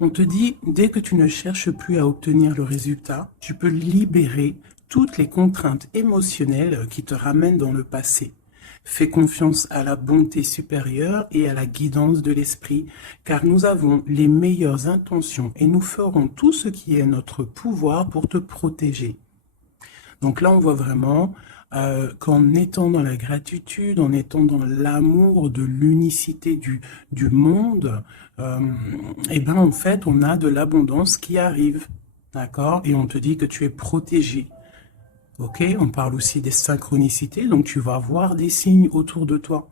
On te dit, dès que tu ne cherches plus à obtenir le résultat, tu peux libérer toutes les contraintes émotionnelles qui te ramènent dans le passé. Fais confiance à la bonté supérieure et à la guidance de l'esprit, car nous avons les meilleures intentions et nous ferons tout ce qui est notre pouvoir pour te protéger. Donc là, on voit vraiment qu'en étant dans la gratitude, en étant dans l'amour de l'unicité du monde, euh, et ben en fait, on a de l'abondance qui arrive, d'accord? Et on te dit que tu es protégé. Ok, on parle aussi des synchronicités, donc tu vas voir des signes autour de toi.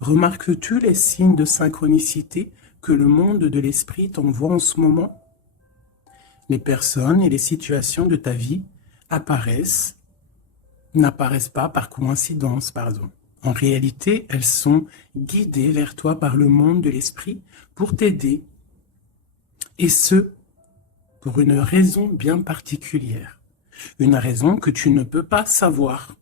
Remarques-tu les signes de synchronicité que le monde de l'esprit t'envoie en ce moment? Les personnes et les situations de ta vie apparaissent n'apparaissent pas par coïncidence, pardon. En réalité, elles sont guidées vers toi par le monde de l'esprit pour t'aider, et ce, pour une raison bien particulière. Une raison que tu ne peux pas savoir,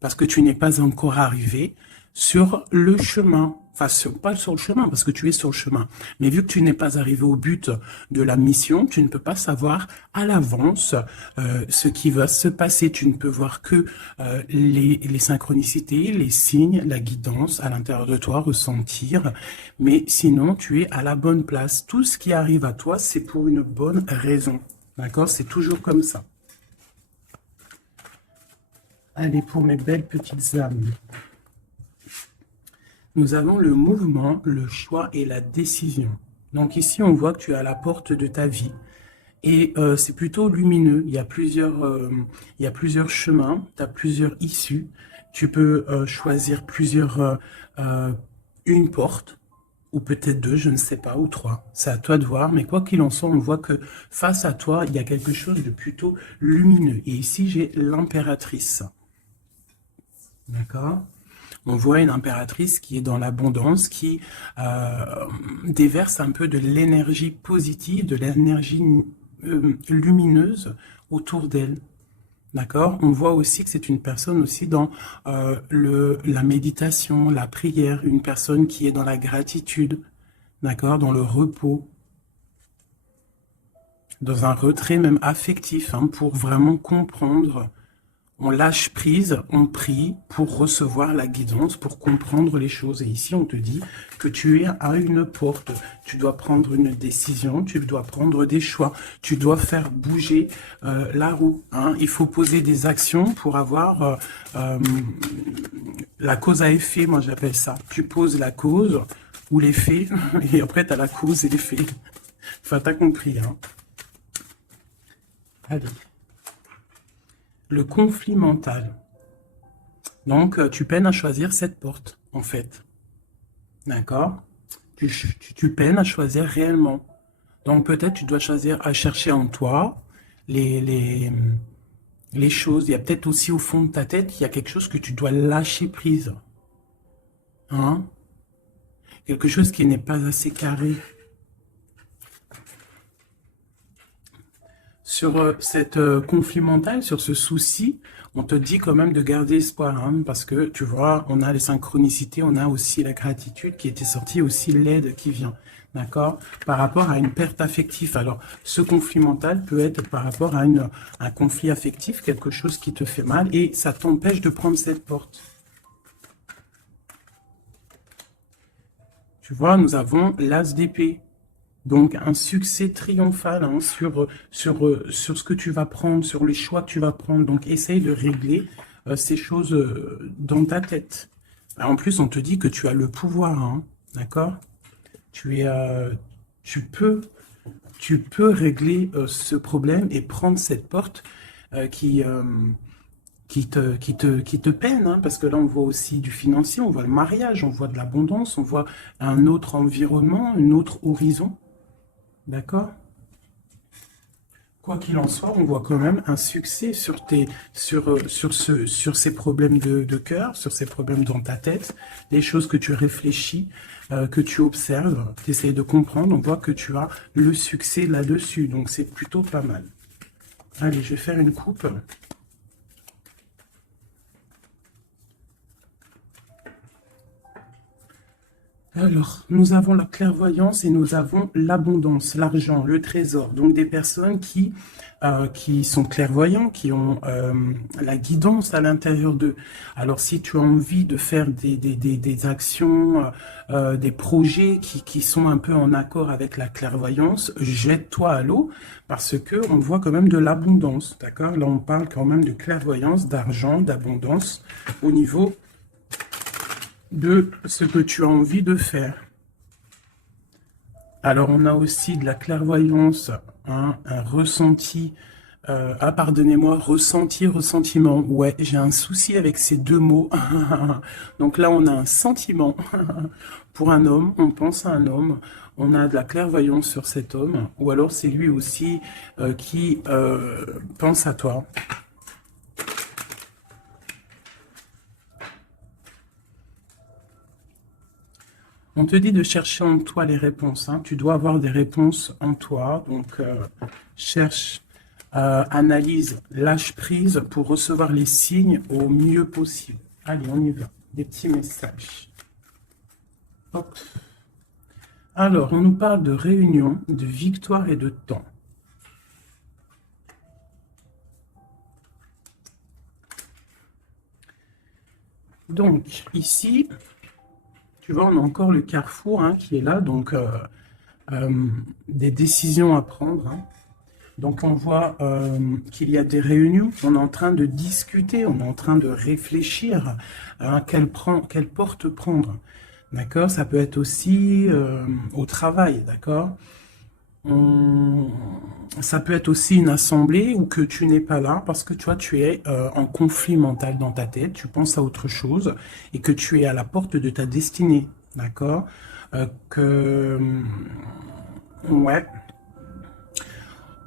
parce que tu n'es pas encore arrivé sur le chemin. Enfin, pas sur le chemin, parce que tu es sur le chemin. Mais vu que tu n'es pas arrivé au but de la mission, tu ne peux pas savoir à l'avance ce qui va se passer. Tu ne peux voir que les synchronicités, les signes, la guidance à l'intérieur de toi, ressentir. Mais sinon, tu es à la bonne place. Tout ce qui arrive à toi, c'est pour une bonne raison. D'accord? C'est toujours comme ça. Allez, pour mes belles petites âmes. Nous avons le mouvement, le choix et la décision. Donc ici, on voit que tu es à la porte de ta vie. Et c'est plutôt lumineux. Il y a plusieurs chemins, tu as plusieurs issues. Tu peux choisir une porte, ou peut-être deux, je ne sais pas, ou trois. C'est à toi de voir. Mais quoi qu'il en soit, on voit que face à toi, il y a quelque chose de plutôt lumineux. Et ici, j'ai l'impératrice. D'accord? On voit une impératrice qui est dans l'abondance, qui déverse un peu de l'énergie positive, de l'énergie lumineuse autour d'elle. D'accord? On voit aussi que c'est une personne aussi dans la méditation, la prière, une personne qui est dans la gratitude, d'accord? Dans le repos, dans un retrait même affectif, hein, pour vraiment comprendre. On lâche prise, on prie pour recevoir la guidance, pour comprendre les choses. Et ici, on te dit que tu es à une porte. Tu dois prendre une décision, tu dois prendre des choix, tu dois faire bouger la roue. Hein. Il faut poser des actions pour avoir la cause à effet, moi j'appelle ça. Tu poses la cause ou l'effet, et après tu as la cause et l'effet. Enfin, t'as compris. Hein. Allez. Le conflit mental. Donc, tu peines à choisir cette porte, en fait. D'accord? Tu peines à choisir réellement. Donc, peut-être tu dois choisir à chercher en toi les, les, les choses. Il y a peut-être aussi au fond de ta tête, il y a quelque chose que tu dois lâcher prise. Hein? Quelque chose qui n'est pas assez carré. Sur cette conflit mental, sur ce souci, on te dit quand même de garder espoir, hein, parce que tu vois, on a les synchronicités, on a aussi la gratitude qui était sortie, aussi l'aide qui vient, d'accord? Par rapport à une perte affective. Alors, ce conflit mental peut être par rapport à un conflit affectif, quelque chose qui te fait mal, et ça t'empêche de prendre cette porte. Tu vois, nous avons l'as d'épée. Donc, un succès triomphal hein, sur ce que tu vas prendre, sur les choix que tu vas prendre. Donc, essaye de régler ces choses dans ta tête. En plus, on te dit que tu as le pouvoir, hein, d'accord? Tu es, tu peux, tu peux régler ce problème et prendre cette porte qui te peine, hein, parce que là, on voit aussi du financier, on voit le mariage, on voit de l'abondance, on voit un autre environnement, un autre horizon. D'accord? Quoi qu'il en soit, on voit quand même un succès sur ces problèmes de cœur, sur ces problèmes dans ta tête, des choses que tu réfléchis, que tu observes, tu essaies de comprendre. On voit que tu as le succès là-dessus, donc c'est plutôt pas mal. Allez, je vais faire une coupe. Alors, nous avons la clairvoyance et nous avons l'abondance, l'argent, le trésor. Donc, des personnes qui sont clairvoyants, qui ont la guidance à l'intérieur d'eux. Alors, si tu as envie de faire des actions, des projets qui sont un peu en accord avec la clairvoyance, jette-toi à l'eau parce que on voit quand même de l'abondance, d'accord? Là, on parle quand même de clairvoyance, d'argent, d'abondance au niveau de ce que tu as envie de faire. Alors, on a aussi de la clairvoyance, hein, un ressenti. Pardonnez-moi, ressenti, ressentiment. Ouais, j'ai un souci avec ces deux mots. Donc là, on a un sentiment pour un homme, on pense à un homme, on a de la clairvoyance sur cet homme, ou alors c'est lui aussi qui pense à toi. On te dit de chercher en toi les réponses, hein. Tu dois avoir des réponses en toi. Donc, cherche, analyse, lâche prise pour recevoir les signes au mieux possible. Allez, on y va. Des petits messages. Hop. Alors, on nous parle de réunion, de victoire et de temps. Donc, ici, tu vois, on a encore le carrefour hein, qui est là, donc des décisions à prendre. Hein. Donc on voit qu'il y a des réunions, on est en train de discuter, on est en train de réfléchir à quelle porte prendre. D'accord? Ça peut être aussi au travail, d'accord? Ça peut être aussi une assemblée où que tu n'es pas là parce que tu vois, tu es en conflit mental dans ta tête, tu penses à autre chose et que tu es à la porte de ta destinée, d'accord? Ouais.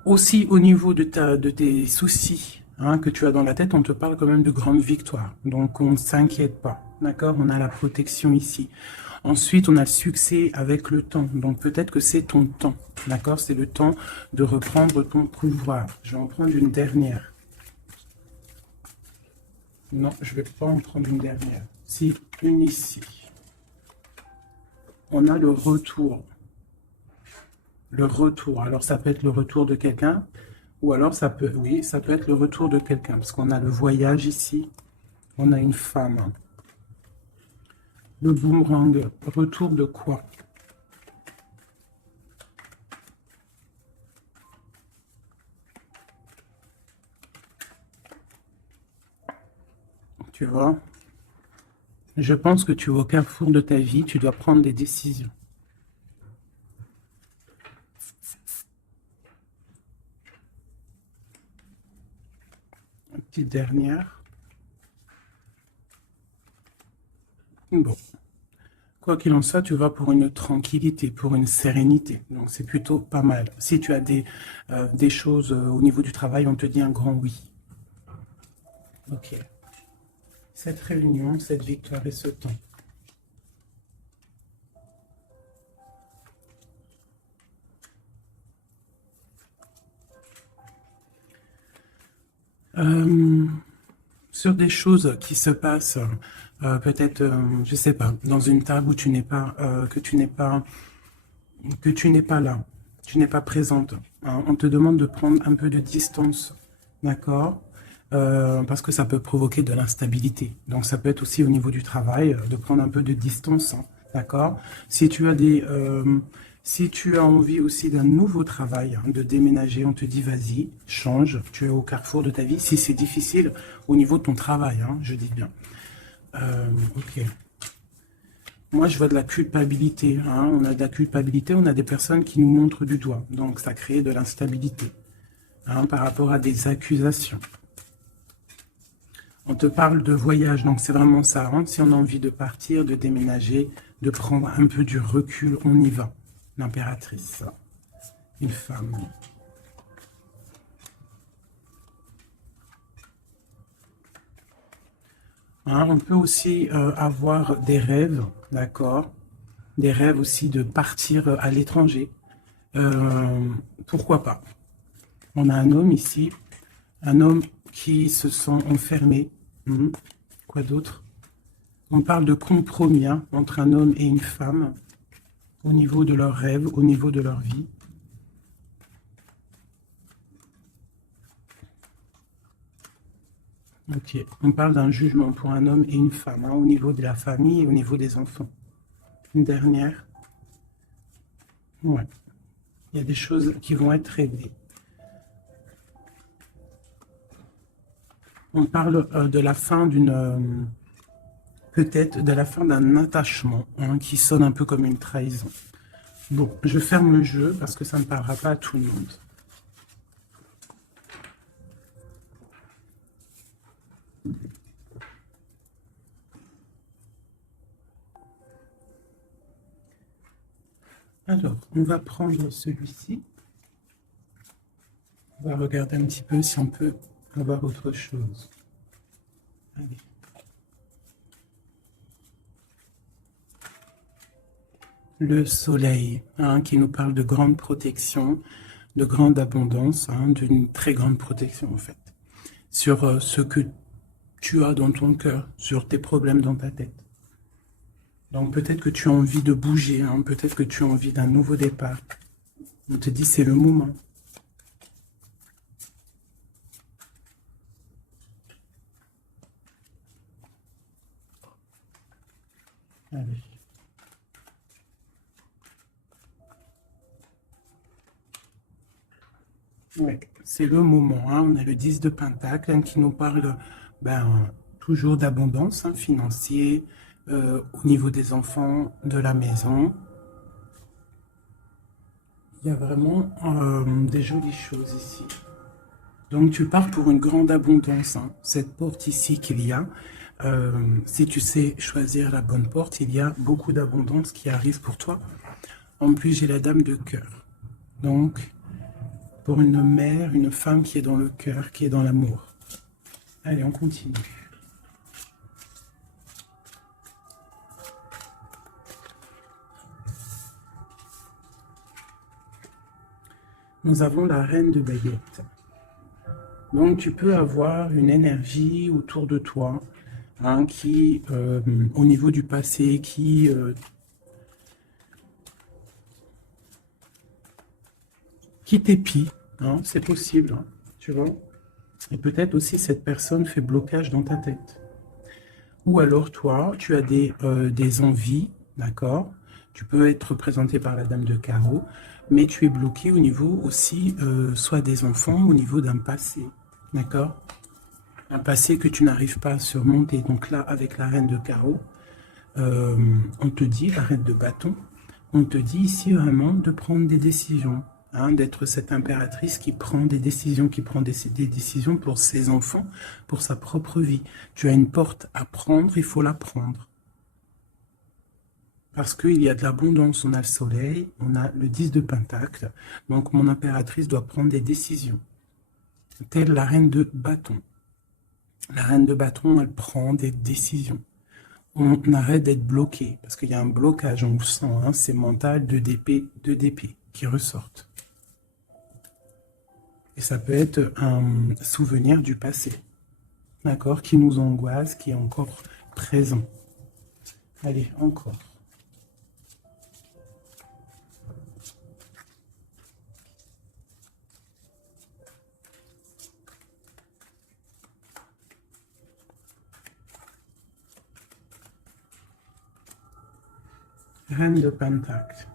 Aussi au niveau de tes soucis hein, que tu as dans la tête, on te parle quand même de grandes victoires. Donc on ne s'inquiète pas, d'accord? On a la protection ici. Ensuite, on a le succès avec le temps. Donc peut-être que c'est ton temps, d'accord? C'est le temps de reprendre ton pouvoir. Je vais en prendre une dernière. Non, je ne vais pas en prendre une dernière. Si, une ici. On a le retour. Le retour. Alors ça peut être le retour de quelqu'un, ou alors ça peut, oui, ça peut être le retour de quelqu'un, parce qu'on a le voyage ici, on a une femme. Le boomerang, retour de quoi? Tu vois? Je pense que tu es au carrefour de ta vie, tu dois prendre des décisions. Une petite dernière. Bon. Quoi qu'il en soit, tu vas pour une tranquillité, pour une sérénité. Donc, c'est plutôt pas mal. Si tu as des choses au niveau du travail, on te dit un grand oui. Ok. Cette réunion, cette victoire et ce temps. Sur des choses qui se passent, peut-être, je sais pas, dans une table où tu n'es pas, que tu n'es pas là, tu n'es pas présente. Hein. On te demande de prendre un peu de distance, d'accord? Parce que ça peut provoquer de l'instabilité. Donc ça peut être aussi au niveau du travail, de prendre un peu de distance, hein, d'accord? Si tu as si tu as envie aussi d'un nouveau travail, hein, de déménager, on te dit vas-y, change, tu es au carrefour de ta vie. Si c'est difficile au niveau de ton travail, hein, je dis bien. Ok. Moi, je vois de la culpabilité. Hein. On a de la culpabilité, on a des personnes qui nous montrent du doigt. Donc, ça crée de l'instabilité hein, par rapport à des accusations. On te parle de voyage, donc c'est vraiment ça. Hein. Si on a envie de partir, de déménager, de prendre un peu du recul, on y va. L'impératrice, une femme. Hein, on peut aussi avoir des rêves, d'accord? Des rêves aussi de partir à l'étranger. Pourquoi pas? On a un homme ici, un homme qui se sent enfermé. Quoi d'autre? On parle de compromis hein, entre un homme et une femme. au niveau de leurs rêves, au niveau de leur vie. Ok, on parle d'un jugement pour un homme et une femme, hein, au niveau de la famille et au niveau des enfants. Une dernière. Ouais. Il y a des choses qui vont être réglées. On parle de la fin d'une... peut-être de la fin d'un attachement, hein, qui sonne un peu comme une trahison. Bon, je ferme le jeu parce que ça ne parlera pas à tout le monde. Alors, on va prendre celui-ci. On va regarder un petit peu si on peut avoir autre chose. Allez. Le soleil, hein, qui nous parle de grande protection, de grande abondance, hein, d'une très grande protection en fait, sur ce que tu as dans ton cœur, sur tes problèmes dans ta tête. Donc peut-être que tu as envie de bouger, hein, peut-être que tu as envie d'un nouveau départ. On te dit c'est le moment. Allez. Ouais, c'est le moment, hein. On a le 10 de Pentacle, hein, qui nous parle toujours d'abondance, hein, financier, au niveau des enfants, de la maison. Il y a vraiment des jolies choses ici. Donc tu pars pour une grande abondance, hein. Cette porte ici qu'il y a, si tu sais choisir la bonne porte, il y a beaucoup d'abondance qui arrive pour toi. En plus, j'ai la dame de cœur. Donc, pour une mère, une femme qui est dans le cœur, qui est dans l'amour. Allez, on continue. Nous avons la reine de baguettes. Donc, tu peux avoir une énergie autour de toi, hein, qui, au niveau du passé, qui t'épie, hein, c'est possible, hein, tu vois. Et peut-être aussi cette personne fait blocage dans ta tête. Ou alors toi, tu as des envies, d'accord? Tu peux être représenté par la dame de carreau, mais tu es bloqué au niveau aussi, soit des enfants, au niveau d'un passé, d'accord? Un passé que tu n'arrives pas à surmonter. Donc là, avec la reine de carreau, on te dit, la reine de bâton, on te dit ici vraiment de prendre des décisions, hein, d'être cette impératrice qui prend des décisions, qui prend des décisions pour ses enfants, pour sa propre vie. Tu as une porte à prendre, il faut la prendre. Parce qu'il y a de l'abondance, on a le soleil, on a le 10 de Pentacle, donc mon impératrice doit prendre des décisions. Telle la reine de bâton. La reine de bâton, elle prend des décisions. On arrête d'être bloqué, parce qu'il y a un blocage, on le sent, hein, c'est mental, 2 d'épée qui ressortent. Et ça peut être un souvenir du passé, d'accord, qui nous angoisse, qui est encore présent. Allez, encore. Reine de Pentacle.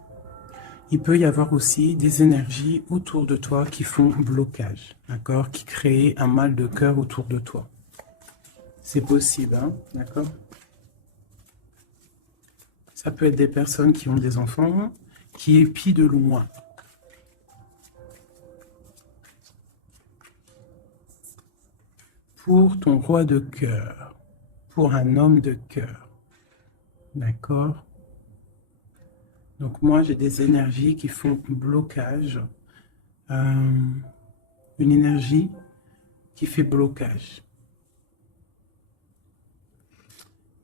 Il peut y avoir aussi des énergies autour de toi qui font blocage, d'accord, qui créent un mal de cœur autour de toi. C'est possible, hein, d'accord? Ça peut être des personnes qui ont des enfants, qui épient de loin. Pour ton roi de cœur, pour un homme de cœur, d'accord? Donc moi, j'ai des énergies qui font blocage. Une énergie qui fait blocage.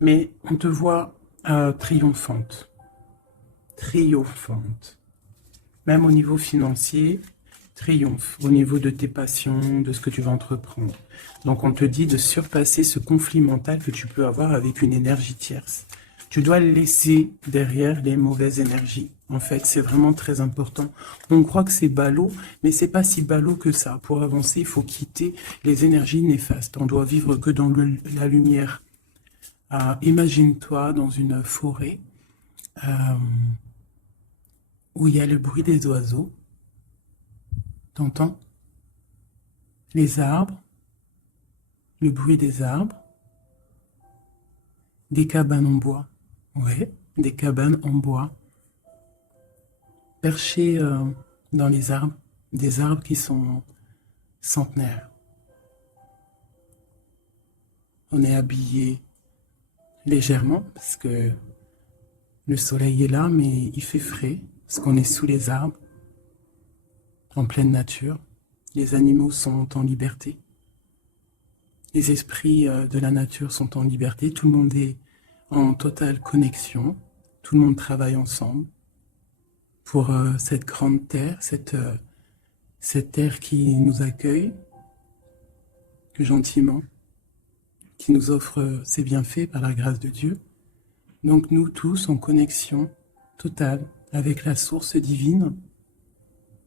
Mais on te voit triomphante. Triomphante. Même au niveau financier, triomphe. Au niveau de tes passions, de ce que tu vas entreprendre. Donc on te dit de surpasser ce conflit mental que tu peux avoir avec une énergie tierce. Tu dois laisser derrière les mauvaises énergies. En fait, c'est vraiment très important. On croit que c'est ballot, mais c'est pas si ballot que ça. Pour avancer, il faut quitter les énergies néfastes. On doit vivre que dans la lumière. Imagine-toi dans une forêt euh, où il y a le bruit des oiseaux. T'entends? Les arbres, le bruit des arbres, des cabanes en bois. Ouais, des cabanes en bois, perchées dans les arbres, des arbres qui sont centenaires. On est habillé légèrement parce que le soleil est là, mais il fait frais parce qu'on est sous les arbres, en pleine nature. Les animaux sont en liberté. Les esprits de la nature sont en liberté. Tout le monde est en totale connexion. Tout le monde travaille ensemble pour cette grande terre, cette terre qui nous accueille gentiment, qui nous offre ses bienfaits par la grâce de Dieu. Donc nous tous en connexion totale avec la source divine,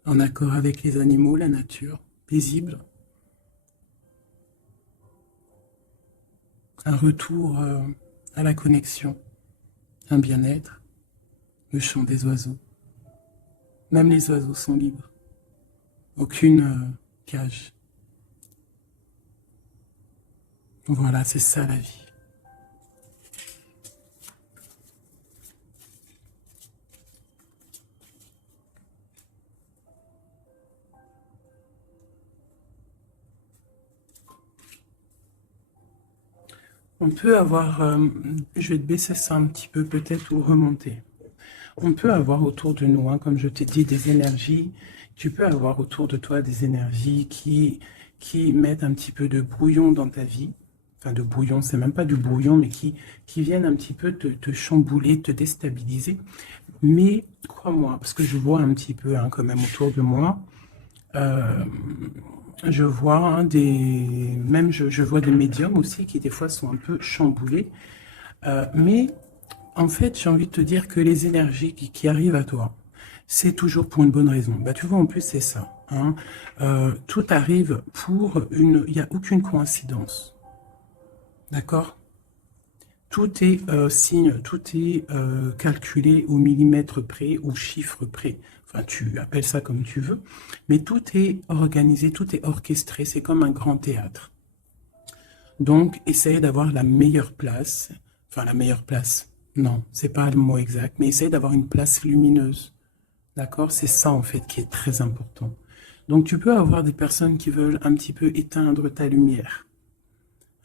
en accord avec les animaux, la nature, paisible. Un retour à la connexion, un bien-être, le chant des oiseaux. Même les oiseaux sont libres. Aucune cage. Voilà, c'est ça la vie. On peut avoir, je vais te baisser ça un petit peu peut-être ou remonter. On peut avoir autour de nous, hein, comme je t'ai dit, des énergies. Tu peux avoir autour de toi des énergies qui mettent un petit peu de brouillon dans ta vie. Enfin, de brouillon, c'est même pas du brouillon, mais qui viennent un petit peu te chambouler, te déstabiliser. Mais crois-moi, parce que je vois un petit peu hein, quand même autour de moi, je vois hein, même je vois des médiums aussi qui des fois sont un peu chamboulés. Mais en fait, j'ai envie de te dire que les énergies qui arrivent à toi, c'est toujours pour une bonne raison. Bah, tu vois, en plus, c'est ça. Hein. Tout arrive pour une... Il n'y a aucune coïncidence. D'accord? Tout est signe, tout est calculé au millimètre près, au chiffre près. Enfin, tu appelles ça comme tu veux. Mais tout est organisé, tout est orchestré. C'est comme un grand théâtre. Donc, essaye d'avoir la meilleure place. Enfin, la meilleure place. Non, c'est pas le mot exact. Mais essaye d'avoir une place lumineuse. D'accord? C'est ça, en fait, qui est très important. Donc, tu peux avoir des personnes qui veulent un petit peu éteindre ta lumière.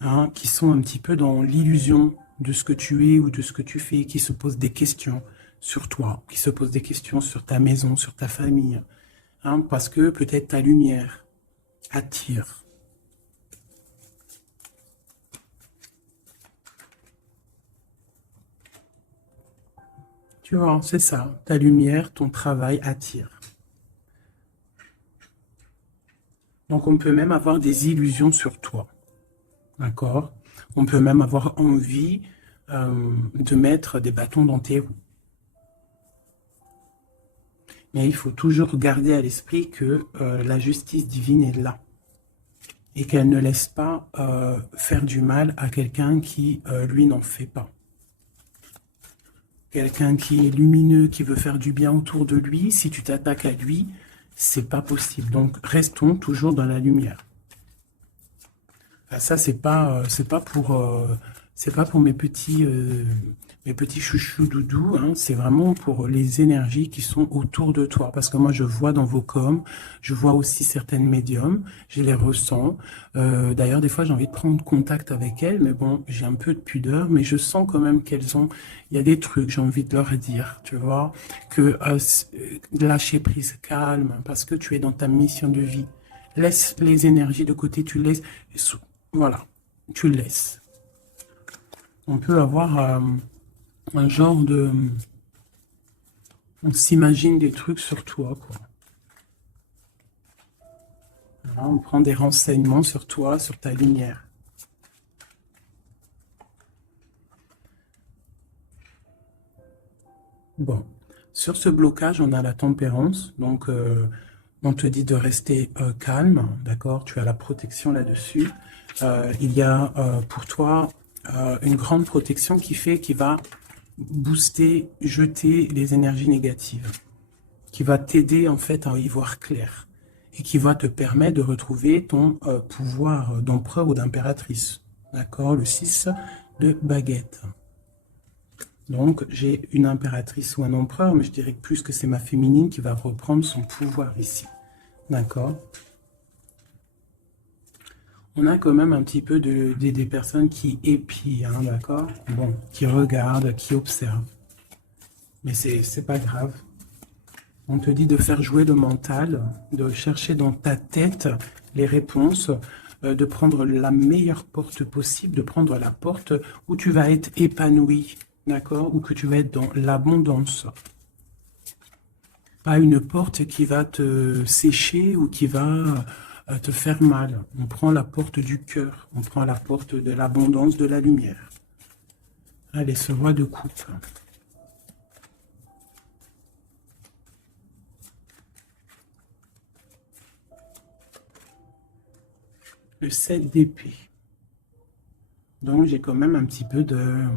Hein, qui sont un petit peu dans l'illusion de ce que tu es ou de ce que tu fais, qui se posent des questions sur toi, qui se posent des questions sur ta maison, sur ta famille. Hein, parce que peut-être ta lumière attire. Tu vois, c'est ça. Ta lumière, ton travail attire. Donc, on peut même avoir des illusions sur toi. D'accord? On peut même avoir envie de mettre des bâtons dans tes roues. Mais il faut toujours garder à l'esprit que la justice divine est là. Et qu'elle ne laisse pas faire du mal à quelqu'un qui, lui, n'en fait pas. Quelqu'un qui est lumineux, qui veut faire du bien autour de lui, si tu t'attaques à lui, c'est pas possible. Donc, restons toujours dans la lumière. Enfin, ça, c'est pas pour mes petits chouchous doudous, hein, c'est vraiment pour les énergies qui sont autour de toi. Parce que moi, je vois dans vos coms, je vois aussi certaines médiums, je les ressens. D'ailleurs, des fois, j'ai envie de prendre contact avec elles, mais bon, j'ai un peu de pudeur, mais je sens quand même qu'elles ont, il y a des trucs, j'ai envie de leur dire, tu vois, que lâcher prise, calme, parce que tu es dans ta mission de vie. Laisse les énergies de côté, tu laisses, voilà, tu le laisses. On peut avoir un genre de... On s'imagine des trucs sur toi, quoi. Voilà, on prend des renseignements sur toi, sur ta lumière. Bon, sur ce blocage, on a la tempérance, donc on te dit de rester calme, d'accord? Tu as la protection là-dessus. Il y a pour toi une grande protection qui va booster, jeter les énergies négatives, qui va t'aider en fait à y voir clair et qui va te permettre de retrouver ton pouvoir d'empereur ou d'impératrice, d'accord? Le 6 de baguette. Donc, j'ai une impératrice ou un empereur, mais je dirais que plus que c'est ma féminine qui va reprendre son pouvoir ici. D'accord? On a quand même un petit peu des personnes qui épient, hein, d'accord? Bon, qui regardent, qui observent. Mais c'est pas grave. On te dit de faire jouer le mental, de chercher dans ta tête les réponses, de prendre la meilleure porte possible, de prendre la porte où tu vas être épanoui, d'accord? Ou que tu vas être dans l'abondance. Pas une porte qui va te sécher ou qui va te faire mal. On prend la porte du cœur, on prend la porte de l'abondance, de la lumière. Allez, ce roi de coupe. Le 7 d'épée. Donc j'ai quand même un petit peu de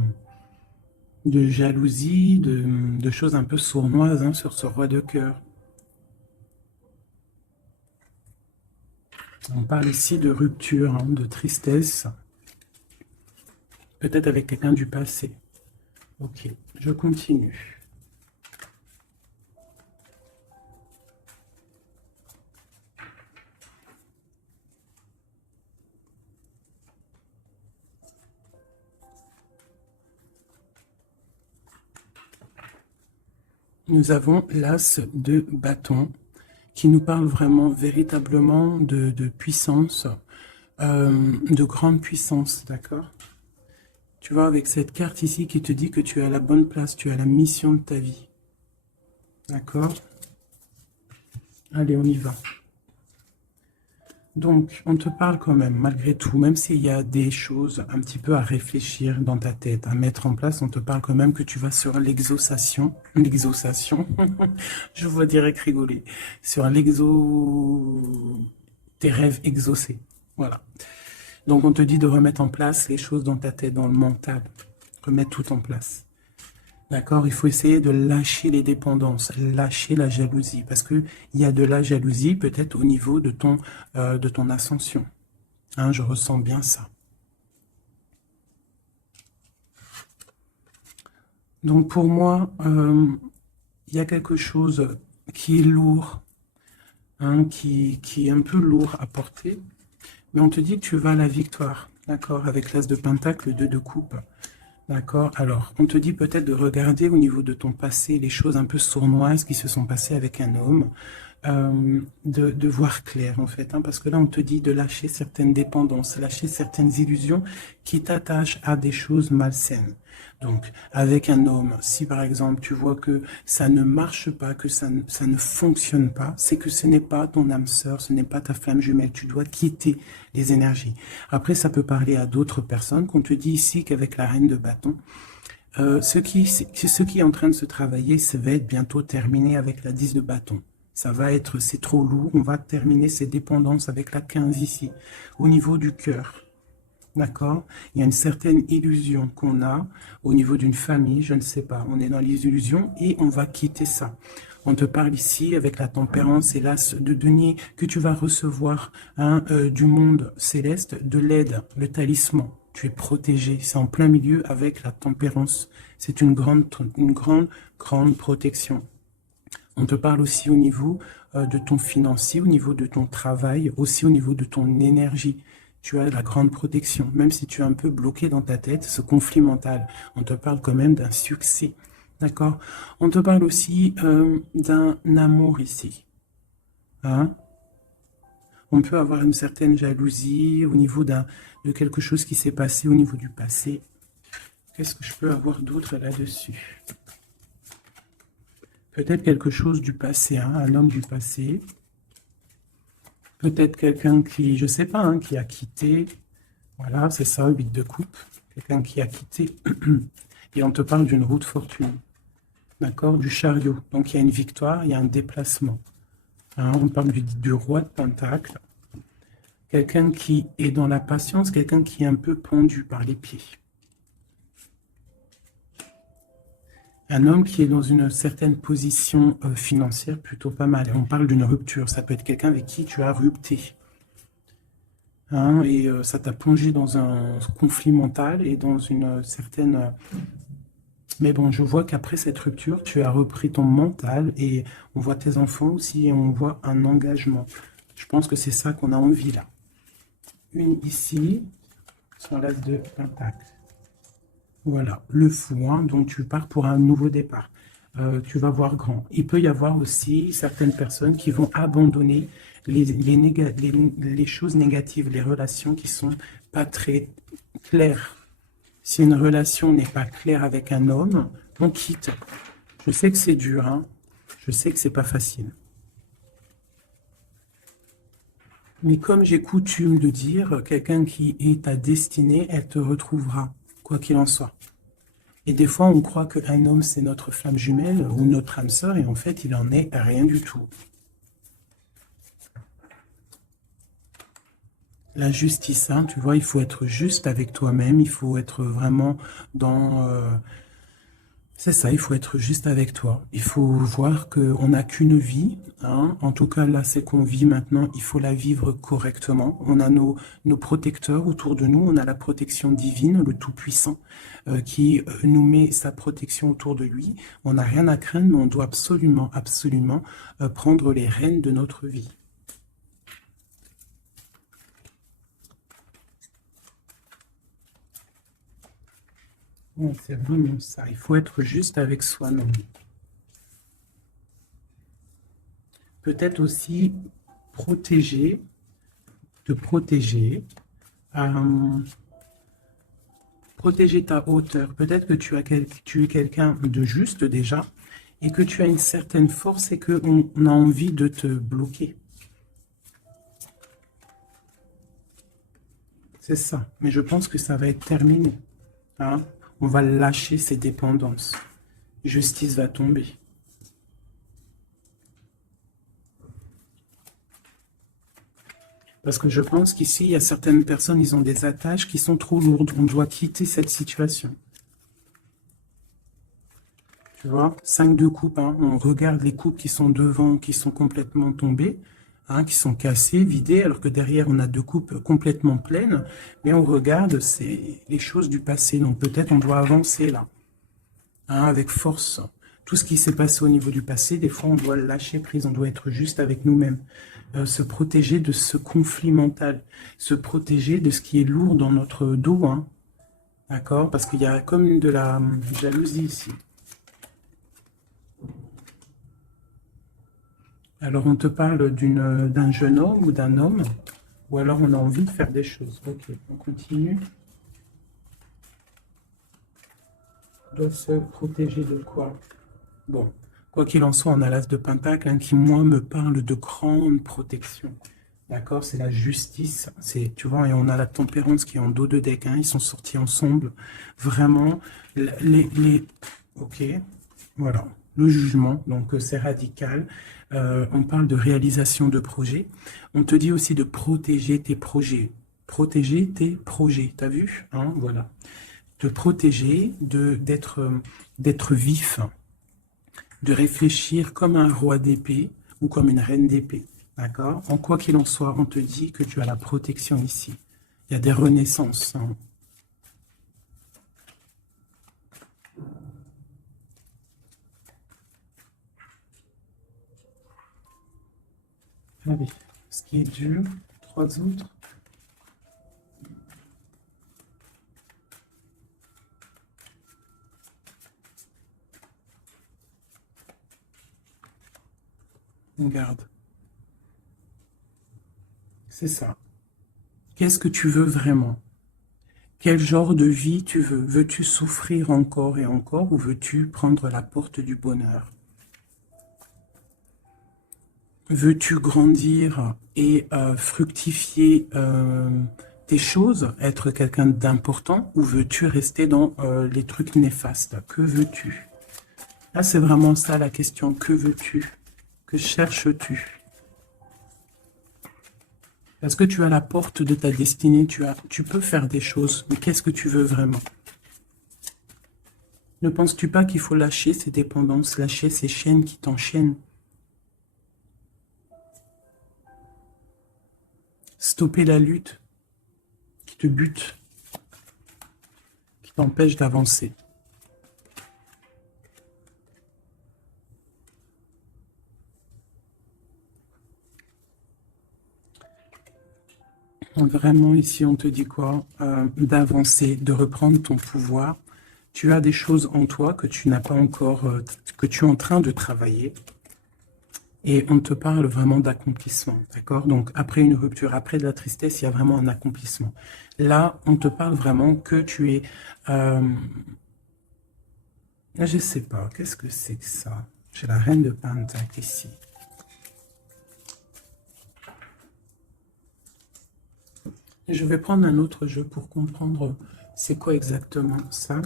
jalousie, de choses un peu sournoises hein, sur ce roi de cœur. On parle ici de rupture, hein, de tristesse, peut-être avec quelqu'un du passé. Ok, je continue. Nous avons l'as de bâton qui nous parle vraiment, véritablement de puissance, de grande puissance, d'accord? Tu vois, avec cette carte ici qui te dit que tu es à la bonne place, tu as la mission de ta vie. D'accord? Allez, on y va. Donc, on te parle quand même, malgré tout, même s'il y a des choses un petit peu à réfléchir dans ta tête, à mettre en place, on te parle quand même que tu vas sur l'exaucation, je vois direct rigoler, sur tes rêves exaucés, voilà. Donc, on te dit de remettre en place les choses dans ta tête, dans le mental, remettre tout en place. D'accord? Il faut essayer de lâcher les dépendances, lâcher la jalousie, parce qu'il y a de la jalousie peut-être au niveau de ton ascension. Hein, je ressens bien ça. Donc pour moi, il y a quelque chose qui est lourd, hein, qui est un peu lourd à porter, mais on te dit que tu vas à la victoire, d'accord? Avec l'as de pentacle, le 2 de coupe. D'accord. Alors, on te dit peut-être de regarder au niveau de ton passé les choses un peu sournoises qui se sont passées avec un homme, de voir clair en fait, hein, parce que là on te dit de lâcher certaines dépendances, lâcher certaines illusions qui t'attachent à des choses malsaines. Donc, avec un homme, si par exemple tu vois que ça ne marche pas, que ça ne fonctionne pas, c'est que ce n'est pas ton âme sœur, ce n'est pas ta flamme jumelle, tu dois quitter les énergies. Après, ça peut parler à d'autres personnes, qu'on te dit ici qu'avec la reine de bâton, ce qui est en train de se travailler, ça va être bientôt terminé avec la 10 de bâton. Ça va être, c'est trop lourd, on va terminer ces dépendances avec la 15 ici, au niveau du cœur. D'accord? Il y a une certaine illusion qu'on a au niveau d'une famille, je ne sais pas. On est dans les illusions et on va quitter ça. On te parle ici avec la tempérance et l'as de denier que tu vas recevoir hein, du monde céleste, de l'aide, le talisman. Tu es protégé. C'est en plein milieu avec la tempérance. C'est une grande protection. On te parle aussi au niveau de ton financier, au niveau de ton travail, aussi au niveau de ton énergie. Tu as la grande protection, même si tu es un peu bloqué dans ta tête, ce conflit mental. On te parle quand même d'un succès, d'accord? On te parle aussi d'un amour ici. Hein? On peut avoir une certaine jalousie au niveau de quelque chose qui s'est passé au niveau du passé. Qu'est-ce que je peux avoir d'autre là-dessus? Peut-être quelque chose du passé, hein, un homme du passé. Peut-être quelqu'un qui, je sais pas, hein, qui a quitté. Voilà, c'est ça, 8 de coupe. Quelqu'un qui a quitté. Et on te parle d'une route fortune. d'accord, du chariot. Donc il y a une victoire, il y a un déplacement. Hein, on parle du roi de Pentacle. Quelqu'un qui est dans la patience, quelqu'un qui est un peu pendu par les pieds. Un homme qui est dans une certaine position financière plutôt pas mal. Et on parle d'une rupture. Ça peut être quelqu'un avec qui tu as rupté. Hein, et ça t'a plongé dans un conflit mental et dans une certaine... Mais bon, je vois qu'après cette rupture, tu as repris ton mental et on voit tes enfants aussi et on voit un engagement. Je pense que c'est ça qu'on a envie là. Une ici, sur l'as de Pentacle. Voilà, le fou, hein, donc tu pars pour un nouveau départ. Tu vas voir grand. Il peut y avoir aussi certaines personnes qui vont abandonner les choses négatives, les relations qui sont pas très claires. Si une relation n'est pas claire avec un homme, on quitte. Je sais que c'est dur, hein. Je sais que c'est pas facile. Mais comme j'ai coutume de dire, quelqu'un qui est ta destinée, elle te retrouvera, quoi qu'il en soit. Et des fois, on croit qu'un homme, c'est notre flamme jumelle ou notre âme sœur, et en fait, il en est rien du tout. La justice, hein, tu vois, il faut être juste avec toi-même, il faut être vraiment dans... c'est ça, il faut être juste avec toi. Il faut voir qu'on n'a qu'une vie. Hein. En tout cas, là, c'est qu'on vit maintenant. Il faut la vivre correctement. On a nos protecteurs autour de nous. On a la protection divine, le Tout-Puissant, qui nous met sa protection autour de lui. On n'a rien à craindre, mais on doit absolument, absolument prendre les rênes de notre vie. C'est vraiment ça. Il faut être juste avec soi-même. Peut-être aussi protéger, te protéger, protéger ta hauteur. Peut-être que tu es quelqu'un de juste déjà et que tu as une certaine force et qu'on a envie de te bloquer. C'est ça. Mais je pense que ça va être terminé. Hein? On va lâcher ces dépendances. Justice va tomber. Parce que je pense qu'ici, il y a certaines personnes, ils ont des attaches qui sont trop lourdes. On doit quitter cette situation. Tu vois, 5 de coupe, hein. On regarde les coupes qui sont devant, qui sont complètement tombées, hein, qui sont cassées, vidées, alors que derrière, on a 2 coupes complètement pleines. Mais on regarde, c'est les choses du passé. Donc peut-être on doit avancer là, hein, avec force. Tout ce qui s'est passé au niveau du passé, des fois, on doit lâcher prise. On doit être juste avec nous-mêmes. Se protéger de ce conflit mental. Se protéger de ce qui est lourd dans notre dos. Hein. D'accord? Parce qu'il y a comme de la jalousie ici. Alors, on te parle d'un jeune homme ou d'un homme, ou alors on a envie de faire des choses. Ok, on continue. On doit se protéger de quoi? Bon, quoi qu'il en soit, on a l'as de Pentacle hein, qui, moi, me parle de grande protection. D'accord? C'est la justice. Tu vois, et on a la tempérance qui est en dos de deck. Hein, ils sont sortis ensemble. Vraiment, ok, voilà. Le jugement, donc c'est radical. On parle de réalisation de projets. On te dit aussi de protéger tes projets. Protéger tes projets, t'as vu hein, voilà. De protéger, d'être vif, de réfléchir comme un roi d'épée ou comme une reine d'épée. D'accord? En quoi qu'il en soit, on te dit que tu as la protection ici. Il y a des renaissances. Hein. Allez, ce qui est dur, 3 autres. On garde. C'est ça. Qu'est-ce que tu veux vraiment? Quel genre de vie tu veux? Veux-tu souffrir encore et encore ou veux-tu prendre la porte du bonheur? Veux-tu grandir et fructifier tes choses, être quelqu'un d'important ou veux-tu rester dans les trucs néfastes? Que veux-tu? Là, c'est vraiment ça la question. Que veux-tu? Que cherches-tu? Parce que tu as la porte de ta destinée, tu peux faire des choses, mais qu'est-ce que tu veux vraiment? Ne penses-tu pas qu'il faut lâcher ces dépendances, lâcher ces chaînes qui t'enchaînent? Stopper la lutte qui te bute, qui t'empêche d'avancer. Vraiment, ici, on te dit quoi? D'avancer, de reprendre ton pouvoir. Tu as des choses en toi que tu n'as pas encore, que tu es en train de travailler. Et on te parle vraiment d'accomplissement, d'accord? Donc, après une rupture, après de la tristesse, il y a vraiment un accomplissement. Là, on te parle vraiment que tu es... je sais pas, qu'est-ce que c'est que ça? J'ai la reine de Pentacle ici. Je vais prendre un autre jeu pour comprendre c'est quoi exactement ça.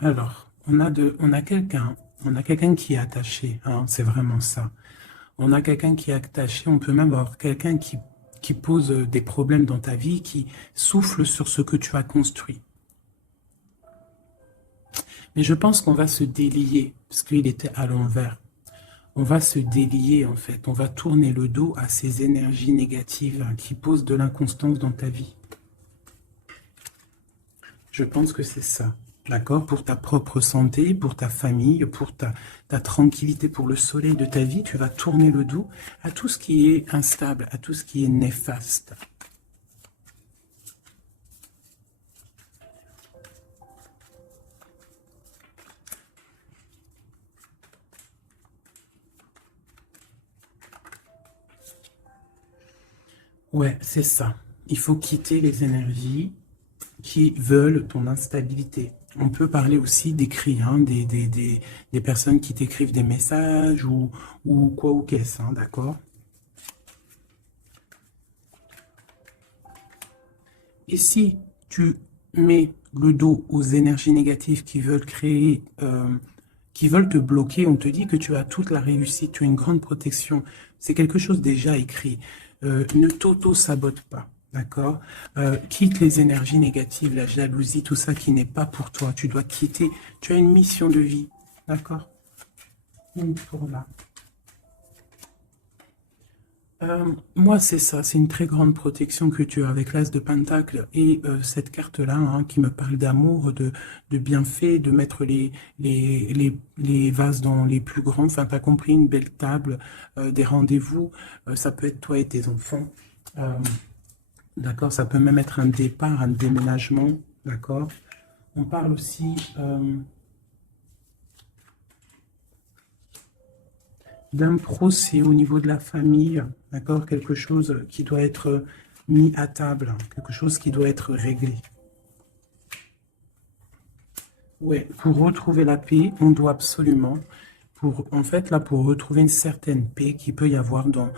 Alors, on a quelqu'un qui est attaché, hein, c'est vraiment ça. On a quelqu'un qui est attaché, on peut même avoir quelqu'un qui pose des problèmes dans ta vie, qui souffle sur ce que tu as construit. Mais je pense qu'on va se délier, parce qu'il était à l'envers. On va se délier, en fait. On va tourner le dos à ces énergies négatives hein, qui posent de l'inconstance dans ta vie. Je pense que c'est ça. D'accord? Pour ta propre santé, pour ta famille, pour ta tranquillité, pour le soleil de ta vie, tu vas tourner le dos à tout ce qui est instable, à tout ce qui est néfaste. Ouais, c'est ça. Il faut quitter les énergies qui veulent ton instabilité. On peut parler aussi d'écrits, hein, des personnes qui t'écrivent des messages ou quoi ou qu'est-ce, hein, d'accord? Et si tu mets le dos aux énergies négatives qui veulent créer, qui veulent te bloquer, on te dit que tu as toute la réussite, tu as une grande protection. C'est quelque chose déjà écrit. Ne t'auto-sabote pas. D'accord? Quitte les énergies négatives, la jalousie, tout ça qui n'est pas pour toi. Tu dois quitter. Tu as une mission de vie. D'accord? Pour là. Moi, c'est ça, c'est une très grande protection que tu as avec l'As de Pentacle et cette carte-là hein, qui me parle d'amour, de bienfait, de mettre les vases dans les plus grands. Enfin, tu as compris, une belle table, des rendez-vous. Ça peut être toi et tes enfants. D'accord, ça peut même être un départ, un déménagement. D'accord. On parle aussi d'un procès au niveau de la famille, d'accord, quelque chose qui doit être mis à table, quelque chose qui doit être réglé. Ouais, pour retrouver la paix, on doit absolument, en fait, là, pour retrouver une certaine paix qu'il peut y avoir dans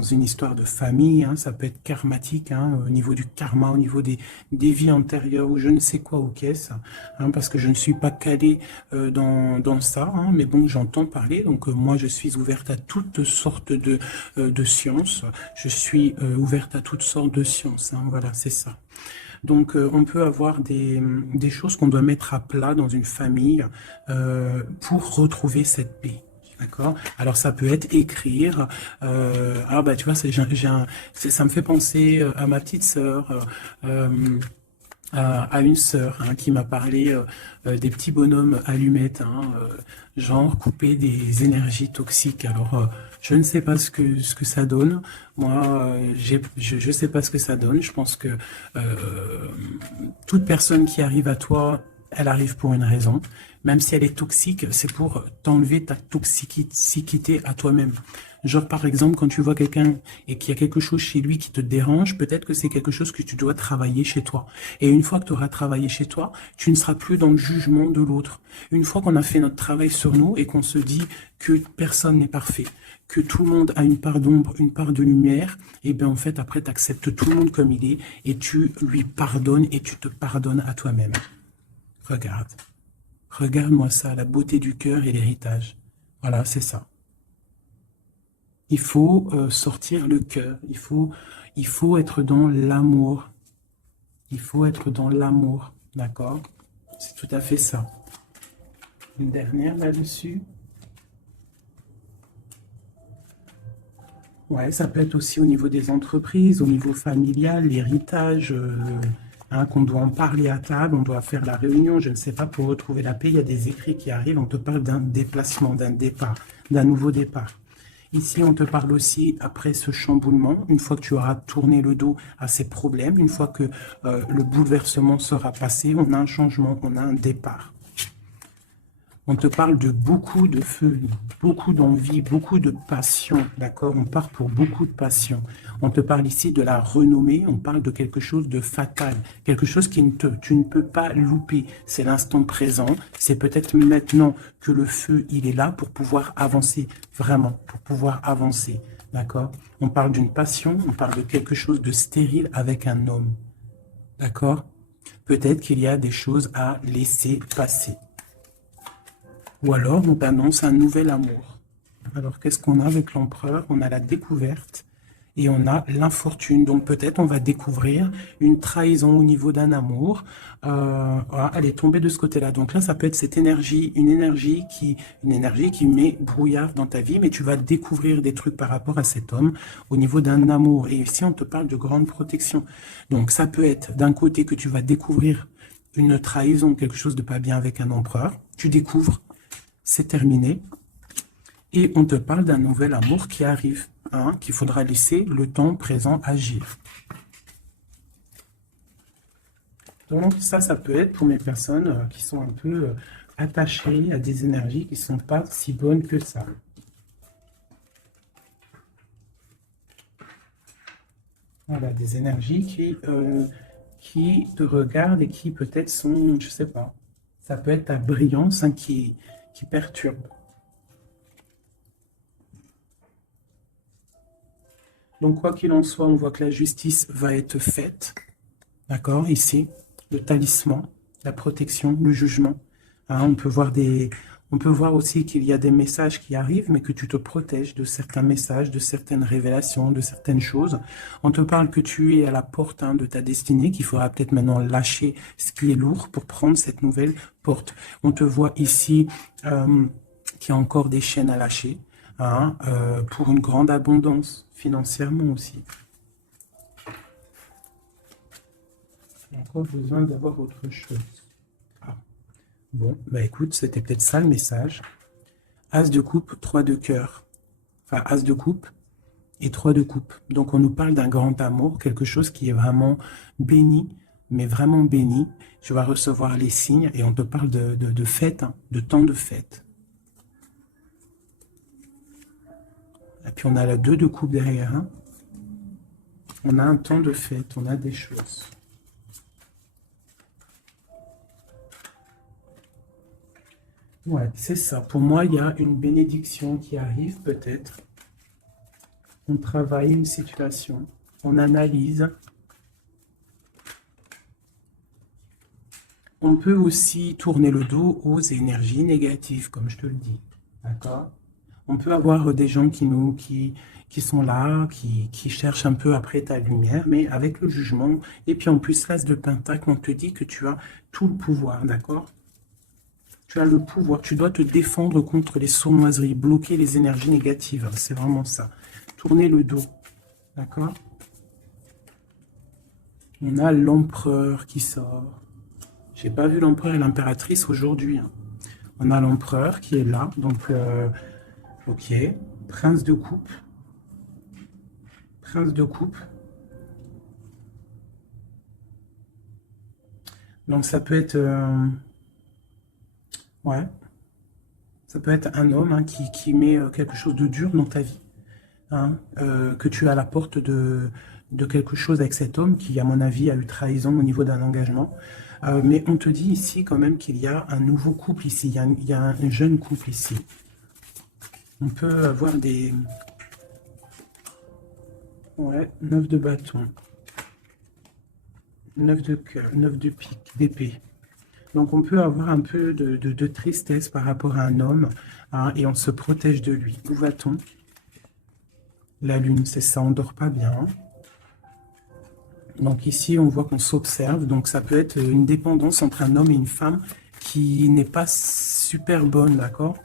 une histoire de famille, hein, ça peut être karmatique, hein, au niveau du karma, au niveau des vies antérieures, ou je ne sais quoi ou qu'est-ce, hein, parce que je ne suis pas calé dans ça, hein, mais bon, j'entends parler, donc moi, je suis ouverte à toutes sortes de sciences, je suis ouverte à toutes sortes de sciences, hein, voilà, c'est ça. Donc, on peut avoir des choses qu'on doit mettre à plat dans une famille pour retrouver cette paix. D'accord? Alors, ça peut être écrire. Ah, bah, tu vois, ça me fait penser à ma petite sœur. À une sœur hein, qui m'a parlé des petits bonhommes allumettes, hein, genre couper des énergies toxiques. Alors, je ne sais pas ce que ça donne. Moi, je ne sais pas ce que ça donne. Je pense que toute personne qui arrive à toi elle arrive pour une raison. Même si elle est toxique, c'est pour t'enlever ta toxicité à toi-même. Genre, par exemple, quand tu vois quelqu'un et qu'il y a quelque chose chez lui qui te dérange, peut-être que c'est quelque chose que tu dois travailler chez toi. Et une fois que tu auras travaillé chez toi, tu ne seras plus dans le jugement de l'autre. Une fois qu'on a fait notre travail sur nous et qu'on se dit que personne n'est parfait, que tout le monde a une part d'ombre, une part de lumière, et bien en fait, après, tu acceptes tout le monde comme il est et tu lui pardonnes et tu te pardonnes à toi-même. Regarde. Regarde-moi ça, la beauté du cœur et l'héritage. Voilà, c'est ça. Il faut sortir le cœur. Il faut être dans l'amour. Il faut être dans l'amour. D'accord? C'est tout à fait ça. Une dernière là-dessus. Ouais, ça peut être aussi au niveau des entreprises, au niveau familial, l'héritage, hein, qu'on doit en parler à table, on doit faire la réunion, je ne sais pas, pour retrouver la paix. Il y a des écrits qui arrivent, on te parle d'un déplacement, d'un départ, d'un nouveau départ. Ici, on te parle aussi, après ce chamboulement, une fois que tu auras tourné le dos à ces problèmes, une fois que le bouleversement sera passé, on a un changement, on a un départ. On te parle de beaucoup de feu, beaucoup d'envie, beaucoup de passion, d'accord? On part pour beaucoup de passion. On te parle ici de la renommée, on parle de quelque chose de fatal, quelque chose tu ne peux pas louper. C'est l'instant présent, c'est peut-être maintenant que le feu, il est là pour pouvoir avancer, vraiment, pour pouvoir avancer, d'accord? On parle d'une passion, on parle de quelque chose de stérile avec un homme, d'accord? Peut-être qu'il y a des choses à laisser passer. Ou alors, on t'annonce un nouvel amour. Alors, qu'est-ce qu'on a avec l'empereur? On a la découverte et on a l'infortune. Donc, peut-être on va découvrir une trahison au niveau d'un amour. Voilà, elle est tombée de ce côté-là. Donc là, ça peut être cette énergie, une énergie qui met brouillard dans ta vie, mais tu vas découvrir des trucs par rapport à cet homme au niveau d'un amour. Et ici, on te parle de grande protection. Donc, ça peut être d'un côté que tu vas découvrir une trahison, quelque chose de pas bien avec un empereur. Tu découvres, c'est terminé. Et on te parle d'un nouvel amour qui arrive, hein, qu'il faudra laisser le temps présent agir. Donc ça peut être pour mes personnes qui sont un peu attachées à des énergies qui ne sont pas si bonnes que ça. Voilà, des énergies qui te regardent et qui peut-être sont, je ne sais pas, ça peut être ta brillance, hein, qui perturbe. Donc, quoi qu'il en soit, on voit que la justice va être faite. D'accord? Ici, le talisman, la protection, le jugement. Hein, on peut voir aussi qu'il y a des messages qui arrivent, mais que tu te protèges de certains messages, de certaines révélations, de certaines choses. On te parle que tu es à la porte, hein, de ta destinée, qu'il faudra peut-être maintenant lâcher ce qui est lourd pour prendre cette nouvelle porte. On te voit ici qu'il y a encore des chaînes à lâcher, hein, pour une grande abondance, financièrement aussi. J'ai encore besoin d'avoir autre chose. Ah. Bon, bah écoute, c'était peut-être ça le message. As de coupe, 3 de cœur. Enfin, As de coupe et 3 de coupe. Donc on nous parle d'un grand amour, quelque chose qui est vraiment béni, mais vraiment béni. Tu vas recevoir les signes et on te parle de fête, hein, de temps de fête. Et puis on a la 2 de coupe derrière. Hein. On a un temps de fête, on a des choses. Ouais, c'est ça. Pour moi, il y a une bénédiction qui arrive peut-être. On travaille une situation, on analyse. On peut aussi tourner le dos aux énergies négatives, comme je te le dis. D'accord? On peut avoir des gens qui sont là, qui cherchent un peu après ta lumière, mais avec le jugement. Et puis en plus, l'as de pentacle, on te dit que tu as tout le pouvoir, d'accord? Tu as le pouvoir, tu dois te défendre contre les sournoiseries, bloquer les énergies négatives, c'est vraiment ça. Tourner le dos, d'accord? On a l'empereur qui sort. J'ai pas vu l'empereur et l'impératrice aujourd'hui. Hein. On a l'empereur qui est là, donc ok. Prince de coupe. Prince de coupe. Donc ça peut être Ouais. Ça peut être un homme hein, qui met quelque chose de dur dans ta vie. Hein, que tu es à la porte de quelque chose avec cet homme qui, à mon avis, a eu trahison au niveau d'un engagement. Mais on te dit ici quand même qu'il y a un nouveau couple ici, il y a un jeune couple ici. On peut avoir des... Ouais, 9 de bâton, 9 de cœur, 9 de pique, d'épée. Donc on peut avoir un peu de tristesse par rapport à un homme hein, et on se protège de lui. Où va-t-on? La lune, c'est ça, on ne dort pas bien. Donc ici, on voit qu'on s'observe. Donc ça peut être une dépendance entre un homme et une femme qui n'est pas super bonne, d'accord?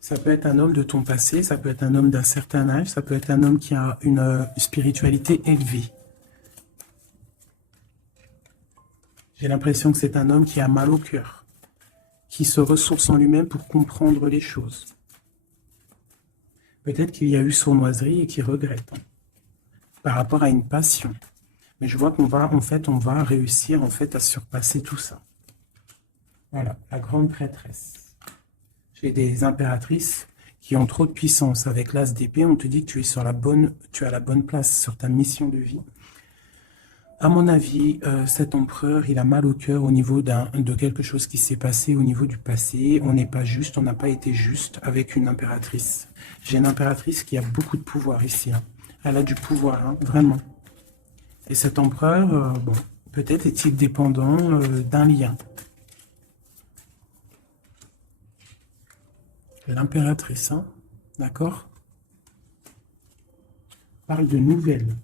Ça peut être un homme de ton passé, ça peut être un homme d'un certain âge, ça peut être un homme qui a une spiritualité élevée. J'ai l'impression que c'est un homme qui a mal au cœur, qui se ressource en lui-même pour comprendre les choses. Peut-être qu'il y a eu sournoiserie et qu'il regrette hein, par rapport à une passion. Mais je vois qu'on va, en fait, on va réussir en fait à surpasser tout ça. Voilà, la grande prêtresse. J'ai des impératrices qui ont trop de puissance. Avec l'as d'épée, on te dit que tu es sur la bonne, tu as la bonne place sur ta mission de vie. À mon avis, cet empereur, il a mal au cœur au niveau de quelque chose qui s'est passé au niveau du passé. On n'est pas juste, on n'a pas été juste avec une impératrice. J'ai une impératrice qui a beaucoup de pouvoir ici. Hein. Elle a du pouvoir, hein, vraiment. Et cet empereur, bon, peut-être est-il dépendant d'un lien. L'impératrice, hein, d'accord? Parle de nouvelles.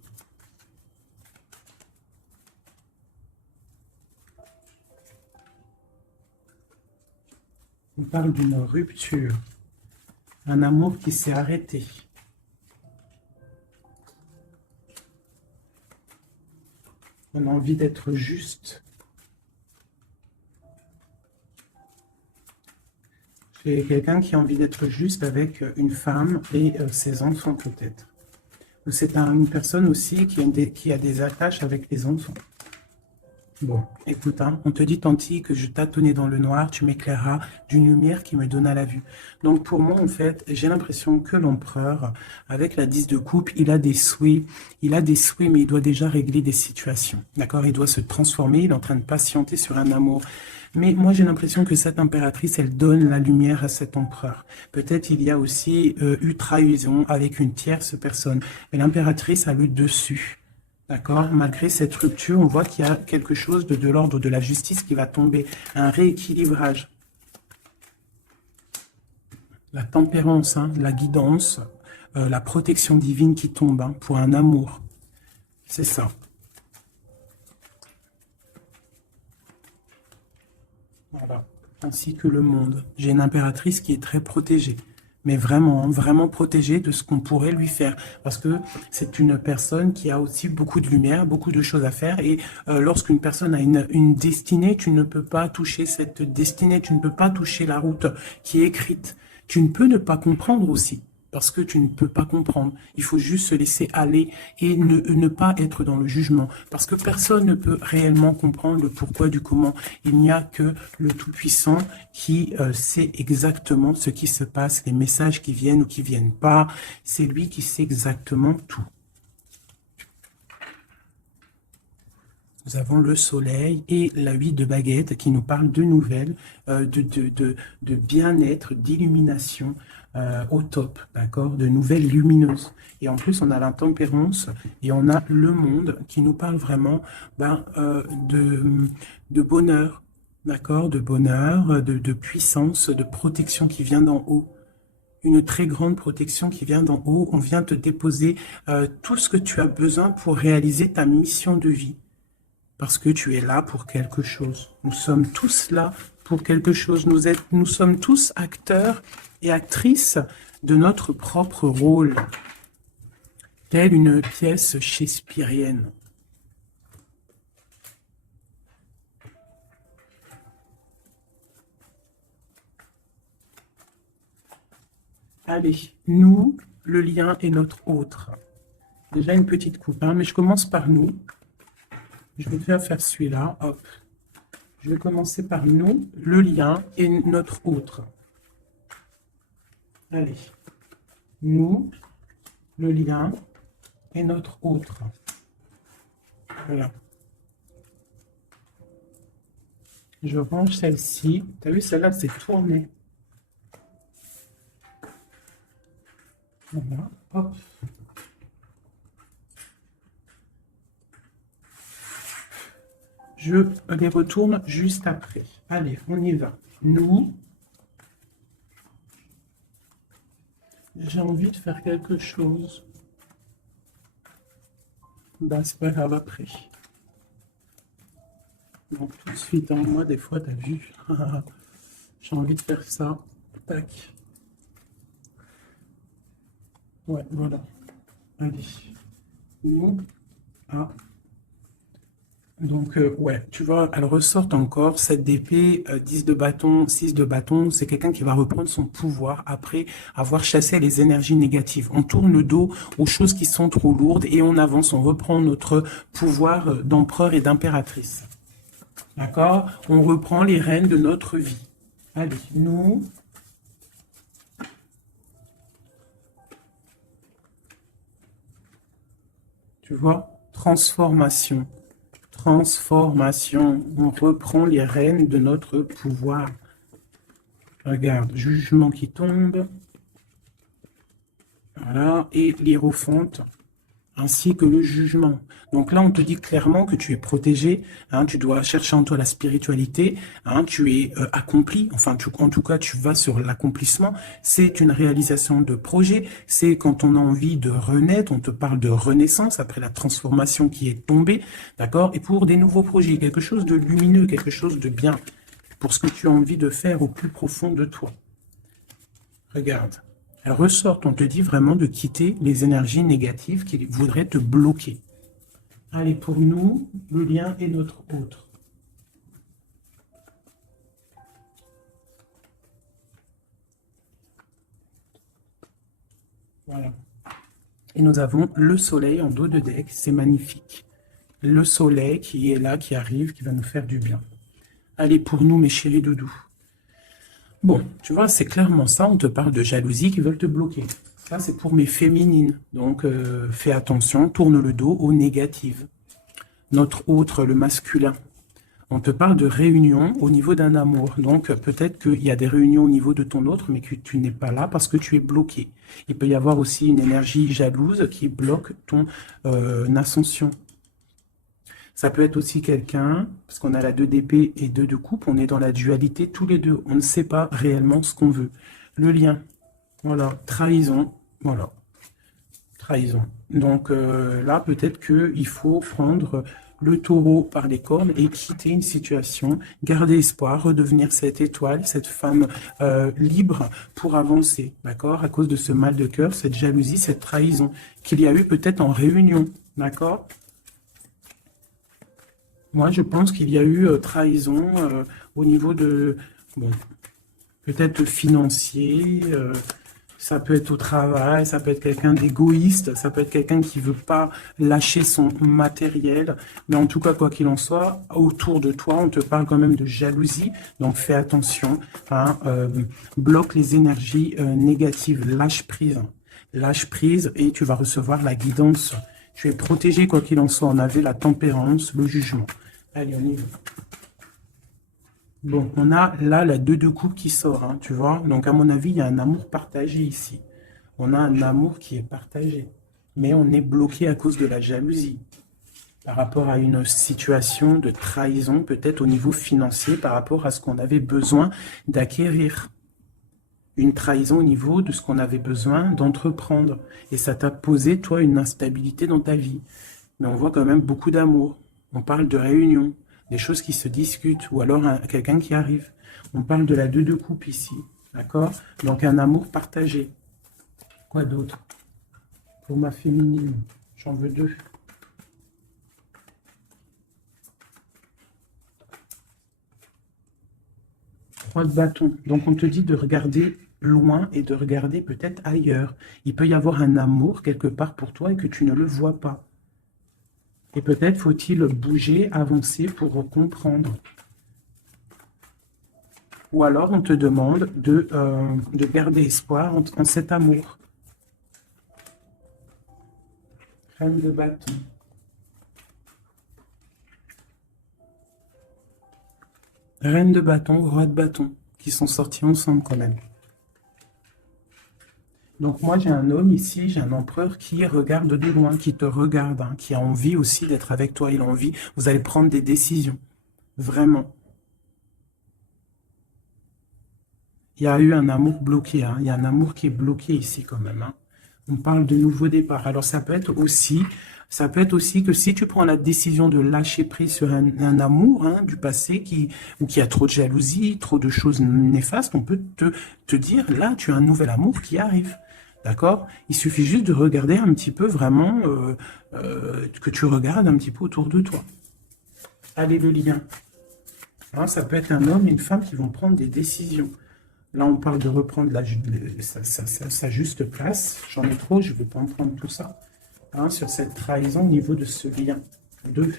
On parle d'une rupture, un amour qui s'est arrêté. On a envie d'être juste. J'ai quelqu'un qui a envie d'être juste avec une femme et ses enfants peut-être. Ou c'est une personne aussi qui a des attaches avec les enfants. Bon, écoute, hein, on te dit, Tanti, que je tâtonnais dans le noir, tu m'éclairas d'une lumière qui me donna la vue. Donc pour moi, en fait, j'ai l'impression que l'empereur, avec la 10 de coupe, il a des souhaits, mais il doit déjà régler des situations. D'accord? Il doit se transformer, il est en train de patienter sur un amour. Mais moi, j'ai l'impression que cette impératrice, elle donne la lumière à cet empereur. Peut-être il y a aussi eu trahison avec une tierce personne. Mais l'impératrice a le dessus. D'accord? Malgré cette rupture, on voit qu'il y a quelque chose de l'ordre de la justice qui va tomber. Un rééquilibrage. La tempérance, hein, la guidance, la protection divine qui tombe hein, pour un amour. C'est ça. Voilà. Ainsi que le monde. J'ai une impératrice qui est très protégée. Mais vraiment, vraiment protégée de ce qu'on pourrait lui faire. Parce que c'est une personne qui a aussi beaucoup de lumière, beaucoup de choses à faire. Et lorsqu'une personne a une destinée, tu ne peux pas toucher cette destinée, tu ne peux pas toucher la route qui est écrite. Tu ne peux ne pas comprendre aussi. Parce que tu ne peux pas comprendre. Il faut juste se laisser aller et ne pas être dans le jugement. Parce que personne ne peut réellement comprendre le pourquoi du comment. Il n'y a que le Tout-Puissant qui sait exactement ce qui se passe, les messages qui viennent ou qui viennent pas. C'est lui qui sait exactement tout. Nous avons le soleil et la 8 de baguette qui nous parle de nouvelles, de bien-être, d'illumination au top, d'accord, de nouvelles lumineuses. Et en plus, on a l'intempérance et on a le monde qui nous parle vraiment de bonheur, d'accord, de bonheur, de puissance, de protection qui vient d'en haut. Une très grande protection qui vient d'en haut. On vient te déposer tout ce que tu as besoin pour réaliser ta mission de vie. Parce que tu es là pour quelque chose. Nous sommes tous là pour quelque chose. Nous sommes tous acteurs et actrices de notre propre rôle, telle une pièce shakespearienne. Allez, nous, le lien est notre autre. Déjà une petite coupe, hein, mais je commence par nous. Je vais faire celui-là, hop. Je vais commencer par nous, le lien et notre autre. Allez. Nous, le lien et notre autre. Voilà. Je range celle-ci. Tu as vu, celle-là, c'est tourné. Voilà. Hop. Je les retourne juste après. Allez, on y va. Nous. J'ai envie de faire quelque chose. Ben, c'est pas grave après. Donc tout de suite, hein, moi des fois, t'as vu, j'ai envie de faire ça. Tac. Ouais, voilà. Allez. Nous. Ah. Donc, ouais, tu vois, elle ressort encore, 7 d'épée, 10 de bâton, 6 de bâton. C'est quelqu'un qui va reprendre son pouvoir après avoir chassé les énergies négatives. On tourne le dos aux choses qui sont trop lourdes et on avance, on reprend notre pouvoir d'empereur et d'impératrice. D'accord? On reprend les rênes de notre vie. Allez, nous... Tu vois? Transformation. Transformation. On reprend les rênes de notre pouvoir. Regarde, jugement qui tombe. Voilà, et l'hiérophante, ainsi que le jugement. Donc là, on te dit clairement que tu es protégé, hein, tu dois chercher en toi la spiritualité, hein, tu es accompli, enfin, en tout cas, tu vas sur l'accomplissement. C'est une réalisation de projet, c'est quand on a envie de renaître, on te parle de renaissance après la transformation qui est tombée, d'accord? Et pour des nouveaux projets, quelque chose de lumineux, quelque chose de bien, pour ce que tu as envie de faire au plus profond de toi. Regarde. Elle ressort, on te dit vraiment de quitter les énergies négatives qui voudraient te bloquer. Allez, pour nous, le lien est notre autre. Voilà. Et nous avons le soleil en dos de deck, c'est magnifique. Le soleil qui est là, qui arrive, qui va nous faire du bien. Allez, pour nous, mes chéris doudous. Bon, tu vois, c'est clairement ça, on te parle de jalousie qui veulent te bloquer. Ça, c'est pour mes féminines. Donc, fais attention, tourne le dos aux négatives. Notre autre, le masculin. On te parle de réunion au niveau d'un amour. Donc, peut-être qu'il y a des réunions au niveau de ton autre, mais que tu n'es pas là parce que tu es bloqué. Il peut y avoir aussi une énergie jalouse qui bloque ton ascension. Ça peut être aussi quelqu'un, parce qu'on a la 2 d'épée et 2 de coupe, on est dans la dualité tous les deux. On ne sait pas réellement ce qu'on veut. Le lien, voilà, trahison, voilà, trahison. Donc là, peut-être qu'il faut prendre le taureau par les cornes et quitter une situation, garder espoir, redevenir cette étoile, cette femme libre pour avancer, d'accord? À cause de ce mal de cœur, cette jalousie, cette trahison qu'il y a eu peut-être en réunion, d'accord? Moi, je pense qu'il y a eu trahison au niveau de, bon, peut-être financier, ça peut être au travail, ça peut être quelqu'un d'égoïste, ça peut être quelqu'un qui ne veut pas lâcher son matériel. Mais en tout cas, quoi qu'il en soit, autour de toi, on te parle quand même de jalousie. Donc, fais attention, hein, bloque les énergies négatives, lâche prise. Lâche prise et tu vas recevoir la guidance. Tu es protégé, quoi qu'il en soit. On avait la tempérance, le jugement. Allez, on y va. Bon, on a là la 2 de coupe qui sort, hein, tu vois. Donc, à mon avis, il y a un amour partagé ici. On a un amour qui est partagé. Mais on est bloqué à cause de la jalousie. Par rapport à une situation de trahison, peut-être au niveau financier, par rapport à ce qu'on avait besoin d'acquérir. Une trahison au niveau de ce qu'on avait besoin d'entreprendre. Et ça t'a posé, toi, une instabilité dans ta vie. Mais on voit quand même beaucoup d'amour. On parle de réunion, des choses qui se discutent, ou alors quelqu'un qui arrive. On parle de la 2 de coupe ici, d'accord? Donc un amour partagé. Quoi d'autre? Pour ma féminine, j'en veux 2. De bâton. Donc on te dit de regarder loin et de regarder peut-être ailleurs. Il peut y avoir un amour quelque part pour toi et que tu ne le vois pas. Et peut-être faut-il bouger, avancer pour comprendre. Ou alors, on te demande de garder espoir en cet amour. Reine de bâton. Reine de bâton, roi de bâton, qui sont sortis ensemble quand même. Donc moi, j'ai un homme ici, j'ai un empereur qui regarde de loin, qui te regarde, hein, qui a envie aussi d'être avec toi. Il a envie, vous allez prendre des décisions. Vraiment. Il y a eu un amour bloqué, hein. Il y a un amour qui est bloqué ici quand même, hein. On parle de nouveau départ. Alors ça peut être aussi que si tu prends la décision de lâcher prise sur un amour, hein, du passé ou qui a trop de jalousie, trop de choses néfastes, on peut te dire, là, tu as un nouvel amour qui arrive. D'accord? Il suffit juste de regarder un petit peu vraiment, que tu regardes un petit peu autour de toi. Allez, le lien. Hein, ça peut être un homme et une femme qui vont prendre des décisions. Là, on parle de reprendre sa juste place. J'en ai trop, je ne vais pas en prendre tout ça. Hein, sur cette trahison au niveau de ce lien. 2.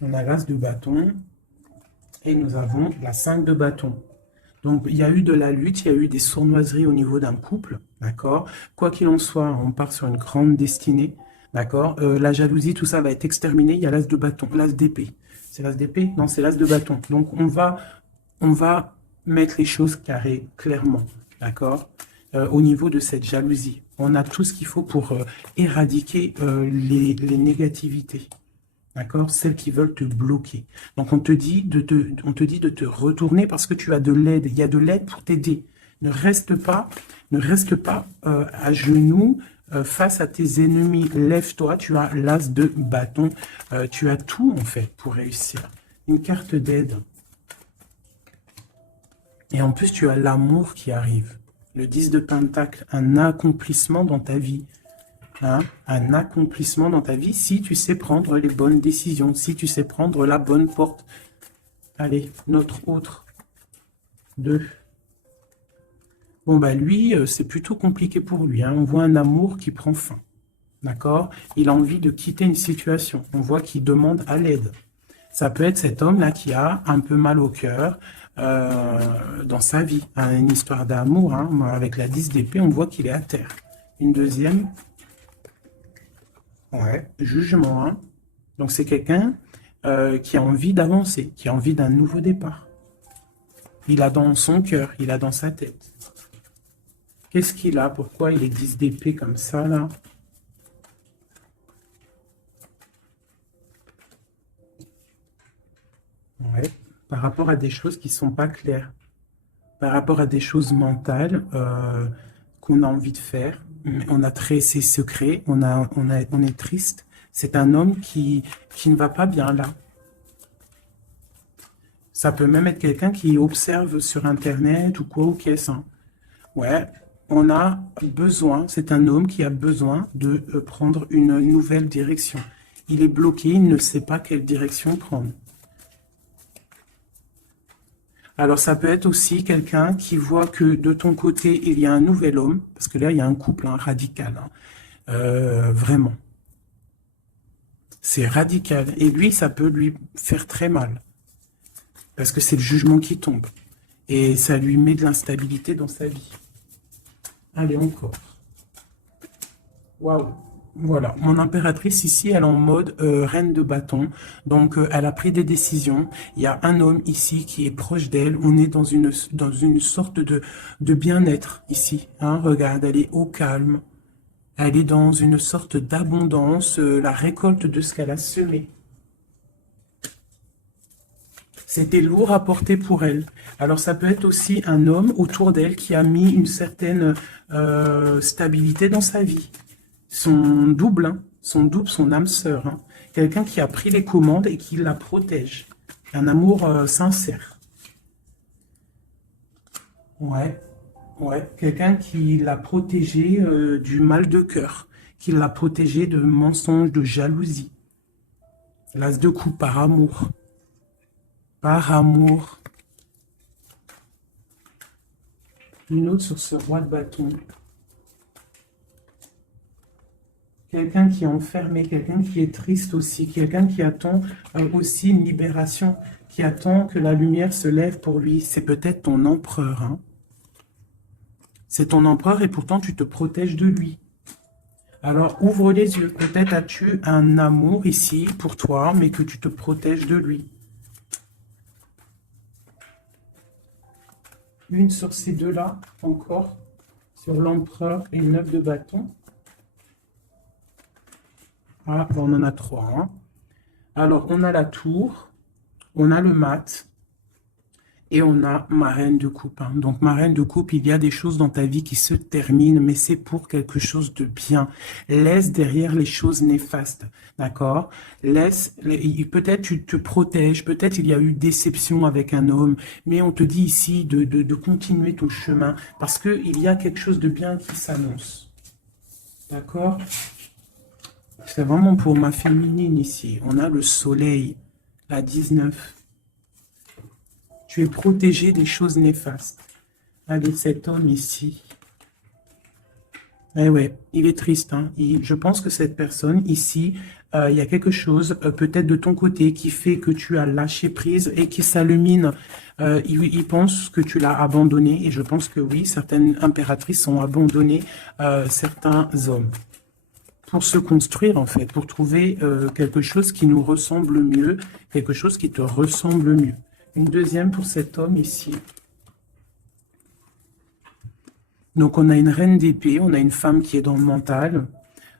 On a l'as de bâton. Et nous avons la 5 de bâton. Donc, il y a eu de la lutte, il y a eu des sournoiseries au niveau d'un couple. D'accord? Quoi qu'il en soit, on part sur une grande destinée. D'accord? La jalousie, tout ça va être exterminé. Il y a l'as de bâton, l'as d'épée. C'est l'as d'épée? Non, c'est l'as de bâton. Donc, on va mettre les choses carrées, clairement, d'accord, au niveau de cette jalousie. On a tout ce qu'il faut pour éradiquer les négativités, d'accord, celles qui veulent te bloquer. Donc, on te dit de te retourner parce que tu as de l'aide. Il y a de l'aide pour t'aider. Ne reste pas à genoux face à tes ennemis. Lève-toi, tu as l'as de bâton. Tu as tout, en fait, pour réussir. Une carte d'aide. Et en plus, tu as l'amour qui arrive. Le 10 de Pentacle, un accomplissement dans ta vie. Hein? Un accomplissement dans ta vie si tu sais prendre les bonnes décisions, si tu sais prendre la bonne porte. Allez, notre autre. 2. Bon, bah lui, c'est plutôt compliqué pour lui. Hein? On voit un amour qui prend fin. D'accord? Il a envie de quitter une situation. On voit qu'il demande à l'aide. Ça peut être cet homme-là qui a un peu mal au cœur dans sa vie. Hein, une histoire d'amour, hein, avec la 10 d'épée, on voit qu'il est à terre. Une deuxième. Ouais, jugement. Hein. Donc c'est quelqu'un qui a envie d'avancer, qui a envie d'un nouveau départ. Il a dans son cœur, il a dans sa tête. Qu'est-ce qu'il a? Pourquoi il est 10 d'épée comme ça, là? Ouais. Par rapport à des choses qui ne sont pas claires, par rapport à des choses mentales qu'on a envie de faire, mais on a ses secrets, on est triste. C'est un homme qui ne va pas bien là. Ça peut même être quelqu'un qui observe sur Internet ou quoi ou qu'est-ce. Hein. Ouais, on a besoin, c'est un homme qui a besoin de prendre une nouvelle direction. Il est bloqué, il ne sait pas quelle direction prendre. Alors, ça peut être aussi quelqu'un qui voit que de ton côté, il y a un nouvel homme, parce que là, il y a un couple hein, radical, hein, vraiment. C'est radical. Et lui, ça peut lui faire très mal, parce que c'est le jugement qui tombe. Et ça lui met de l'instabilité dans sa vie. Allez, encore. Waouh! Voilà, mon impératrice ici, elle est en mode reine de bâton. Donc, elle a pris des décisions. Il y a un homme ici qui est proche d'elle. On est dans une sorte de bien-être ici. Hein, regarde, elle est au calme. Elle est dans une sorte d'abondance, la récolte de ce qu'elle a semé. C'était lourd à porter pour elle. Alors, ça peut être aussi un homme autour d'elle qui a mis une certaine stabilité dans sa vie. Son double, hein, son âme sœur. Hein. Quelqu'un qui a pris les commandes et qui la protège. Un amour sincère. Ouais, ouais. Quelqu'un qui l'a protégé du mal de cœur. Qui l'a protégé de mensonges, de jalousie. L'as de coupe par amour. Par amour. Une autre sur ce roi de bâton. quelqu'un qui est enfermé, quelqu'un qui est triste aussi, quelqu'un qui attend aussi une libération, qui attend que la lumière se lève pour lui. C'est peut-être ton empereur, hein. C'est ton empereur et pourtant tu te protèges de lui. Alors ouvre les yeux, peut-être as-tu un amour ici pour toi, mais que tu te protèges de lui. Une sur ces deux-là, encore, sur l'empereur et le 9 de bâton. Ah, bon, on en a trois, hein. Alors, on a la tour, on a le mat, et on a ma reine de coupe, hein. Donc, ma reine de coupe, il y a des choses dans ta vie qui se terminent, mais c'est pour quelque chose de bien. Laisse derrière les choses néfastes, d'accord? Peut-être tu te protèges, peut-être il y a eu déception avec un homme, mais on te dit ici de continuer ton chemin, parce qu'il y a quelque chose de bien qui s'annonce. D'accord? C'est vraiment pour ma féminine ici. On a le soleil, la 19. Tu es protégé des choses néfastes. Allez, cet homme ici. Eh ouais, il est triste, hein. Je pense que cette personne ici, il y a quelque chose peut-être de ton côté qui fait que tu as lâché prise et qui s'allumine. Il pense que tu l'as abandonné et je pense que oui, certaines impératrices ont abandonné certains hommes pour se construire en fait, pour trouver quelque chose qui nous ressemble mieux, quelque chose qui te ressemble mieux. Une deuxième pour cet homme ici. Donc on a une reine d'épée, on a une femme qui est dans le mental,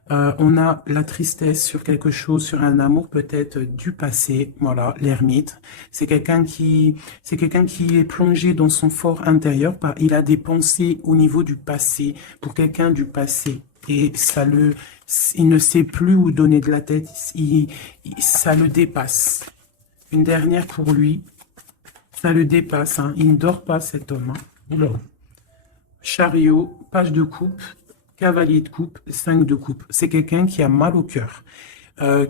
on a la tristesse sur quelque chose, sur un amour peut-être du passé, voilà, l'ermite. C'est quelqu'un qui est plongé dans son fort intérieur, il a des pensées au niveau du passé, pour quelqu'un du passé. Et il ne sait plus où donner de la tête, ça le dépasse. Une dernière pour lui, ça le dépasse, hein. Il ne dort pas cet homme, hein. Oula. Chariot, page de coupe, cavalier de coupe, 5 de coupe. C'est quelqu'un qui a mal au cœur,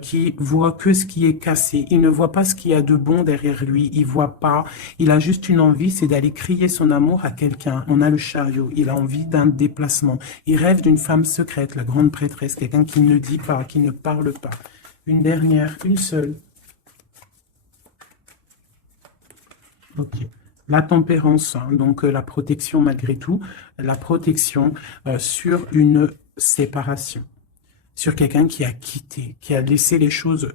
qui voit que ce qui est cassé. Il ne voit pas ce qu'il y a de bon derrière lui. Il voit pas. Il a juste une envie, c'est d'aller crier son amour à quelqu'un. On a le chariot. Il a envie d'un déplacement. Il rêve d'une femme secrète, la grande prêtresse, quelqu'un qui ne dit pas, qui ne parle pas. Une dernière, une seule. Ok. La tempérance, hein, donc la protection malgré tout, la protection sur une séparation, sur quelqu'un qui a quitté, qui a laissé les choses,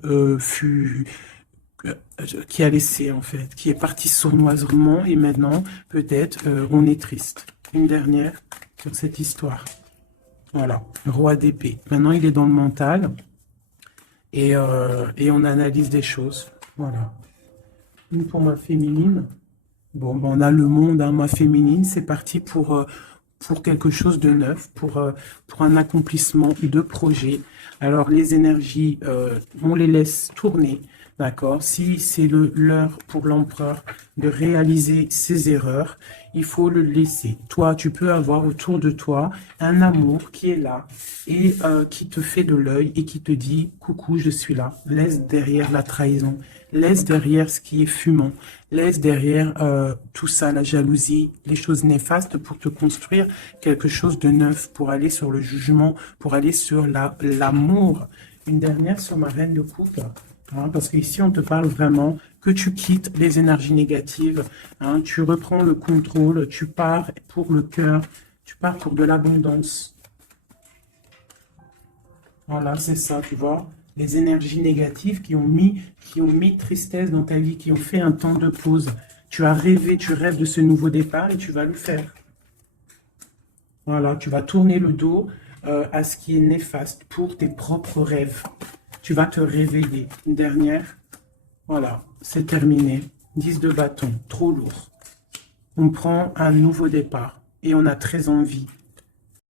qui a laissé en fait, qui est parti sournoisement et maintenant peut-être on est triste. Une dernière sur cette histoire. Voilà, roi d'épée. Maintenant il est dans le mental et on analyse des choses. Voilà. Une pour ma féminine. Bon, ben, on a le monde, hein, ma féminine, c'est parti pour quelque chose de neuf, pour un accomplissement de projet. Alors, les énergies, on les laisse tourner, d'accord? Si c'est l'heure pour l'empereur de réaliser ses erreurs, il faut le laisser. Toi, tu peux avoir autour de toi un amour qui est là et qui te fait de l'œil et qui te dit « Coucou, je suis là ». Laisse derrière la trahison, laisse derrière ce qui est fumant, laisse derrière tout ça, la jalousie, les choses néfastes pour te construire quelque chose de neuf, pour aller sur le jugement, pour aller sur l'amour. Une dernière sur ma reine de coupe, hein, parce qu'ici on te parle vraiment que tu quittes les énergies négatives, hein, tu reprends le contrôle, tu pars pour le cœur, tu pars pour de l'abondance. Voilà, c'est ça, tu vois. Les énergies négatives qui ont mis tristesse dans ta vie, qui ont fait un temps de pause. Tu as rêvé, tu rêves de ce nouveau départ et tu vas le faire. Voilà, tu vas tourner le dos à ce qui est néfaste pour tes propres rêves. Tu vas te réveiller. Une dernière. Voilà, c'est terminé. 10 de bâton, trop lourd. On prend un nouveau départ et on a très envie